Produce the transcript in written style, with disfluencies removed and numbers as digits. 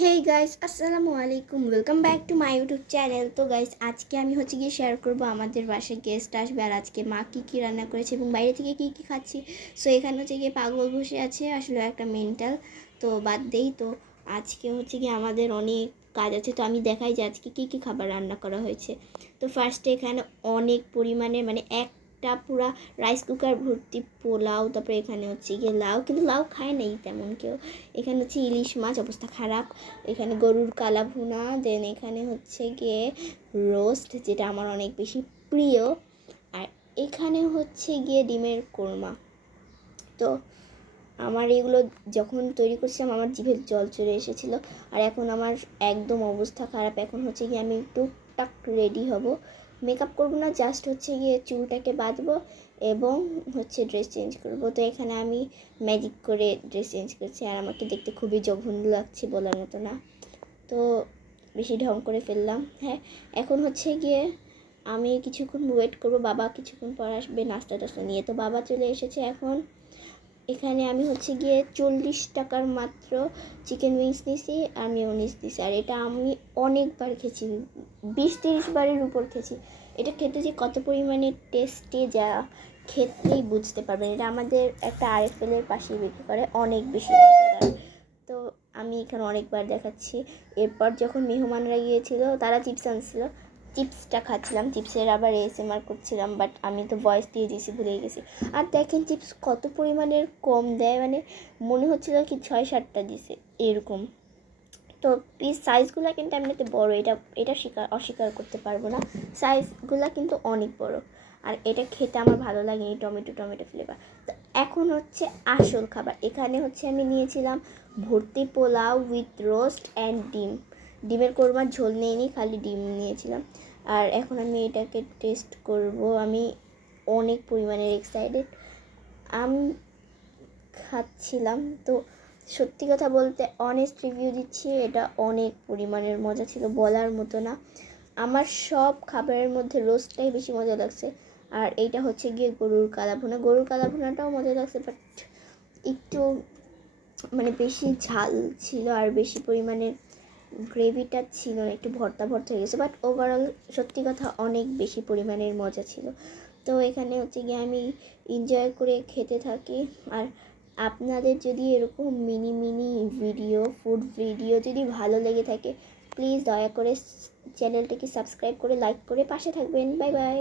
Hey guys, আসসালামু আলাইকুম, welcome back to my YouTube channel. তো গাইস, আজকে আমি গিয়ে শেয়ার করব আমাদের বাসায় গেস্ট আসবে আর আজকে মা কী রান্না করেছে এবং বাইরে থেকে কী খাচ্ছি। সো এখানে গিয়ে পাগল বসে আছে, আসলে একটা মেন্টাল। তো বাদ দেই। তো আজকে গিয়ে আমাদের অনেক কাজ আছে, তো আমি দেখাই যে আজকে কী খাবার রান্না করা হয়েছে। তো ফার্স্টে এখানে অনেক পরিমাণে একটা পুরা রাইস কুকার ভর্তি পোলাও, তারপরে এখানে গিয়ে লাউ, কিন্তু লাউ খায় নাই তেমন কেউ। এখানে ইলিশ মাছ, অবস্থা খারাপ। এখানে গরুর কালা ভুনা, দেন এখানে গিয়ে রোস্ট, যেটা আমার অনেক বেশি প্রিয়। আর এখানে গিয়ে ডিমের কোরমা। তো আমার এগুলো যখন তৈরি করছিলাম আমার জিভে জল চলে এসেছিলো। আর এখন আমার একদম অবস্থা খারাপ। এখন গিয়ে আমি টুকটাক রেডি হব, মেকআপ করবো না, জাস্ট গিয়ে চুলটাকে বাঁধবো এবং ড্রেস চেঞ্জ করবো। তো এখানে আমি ম্যাজিক করে ড্রেস চেঞ্জ করছি আর আমাকে দেখতে খুবই জঘন্য লাগছে, বলার মতো না। তো বেশি ঢং করে ফেললাম। হ্যাঁ, এখন গিয়ে আমি কিছুক্ষণ ওয়েট করবো, বাবা কিছুক্ষণ পর আসবে নাস্তা টাস্তা নিয়ে। তো বাবা চলে এসেছে এখন। এখানে আমি গিয়ে 40 টাকার মাত্র চিকেন উইংস নিয়েছি আর মিওনিজ দিয়েছি। আর এটা আমি অনেকবার খেয়েছি, 20-30 বারের উপর খেয়েছি। এটা খেতে যে কত পরিমাণে টেস্টি, যা খেতেই বুঝতে পারবেন। এটা আমাদের একটা আরএফএলের পাশেই বিক্রি করে, অনেক বেশি মজাদার। তো আমি এখানে অনেকবার দেখাচ্ছি। এরপর যখন মেহমানরা গিয়েছিল, তারা চিপস আনছিল, চিপসটা খাচ্ছিলাম, চিপসের আবার এএসএমআর করছিলাম, বাট আমি তো ভয়েস দিয়ে দিয়েছি, ভুলে গেছি। আর দেখেন চিপস কত পরিমাণের কম দেয়, মনে হচ্ছিল কি 6-7টা দিছে এরকম। তো প্লিজ, সাইজগুলো কিন্তু এমনিতে বড়, এটা অস্বীকার করতে পারবো না, সাইজগুলো কিন্তু অনেক বড়। আর এটা খেতে আমার ভালো লাগে, এই টমেটো ফ্লেভার। তো এখন আসল খাবার। এখানে আমি নিয়েছিলাম ভর্তি পোলাও উইথ রোস্ট অ্যান্ড ডিমের কোরমার ঝোল নিইনি, খালি ডিম নিয়েছিলাম। আর এখন আমি এটাকে টেস্ট করব। আমি অনেক পরিমাণের এক্সাইটেড। আমি খাচ্ছিলাম, তো সত্যি কথা বলতে অনেস্ট রিভিউ দিচ্ছি, এটা অনেক পরিমাণের মজা ছিল, বলার মতো না। আমার সব খাবারের মধ্যে রোস্টটাই বেশি মজা লাগছে। আর এইটা গিয়ে গরুর কালা ভুনাটাও মজা লাগছে, বাট একটু বেশি ঝাল ছিল আর বেশি পরিমাণে গ্রেভিটা ছিল না, একটু ভর্তা হয়ে গেছে। বাট ওভারঅল সত্যি কথা অনেক বেশি পরিমাণের মজা ছিল। তো এখানে গিয়ে আমি এনজয় করে খেতে থাকি। আর আপনাদের যদি এরকম মিনি ফুড ভিডিও যদি ভালো লেগে থাকে, প্লিজ দয়া করে চ্যানেলটাকে সাবস্ক্রাইব করে লাইক করে পাশে থাকবেন। Bye bye.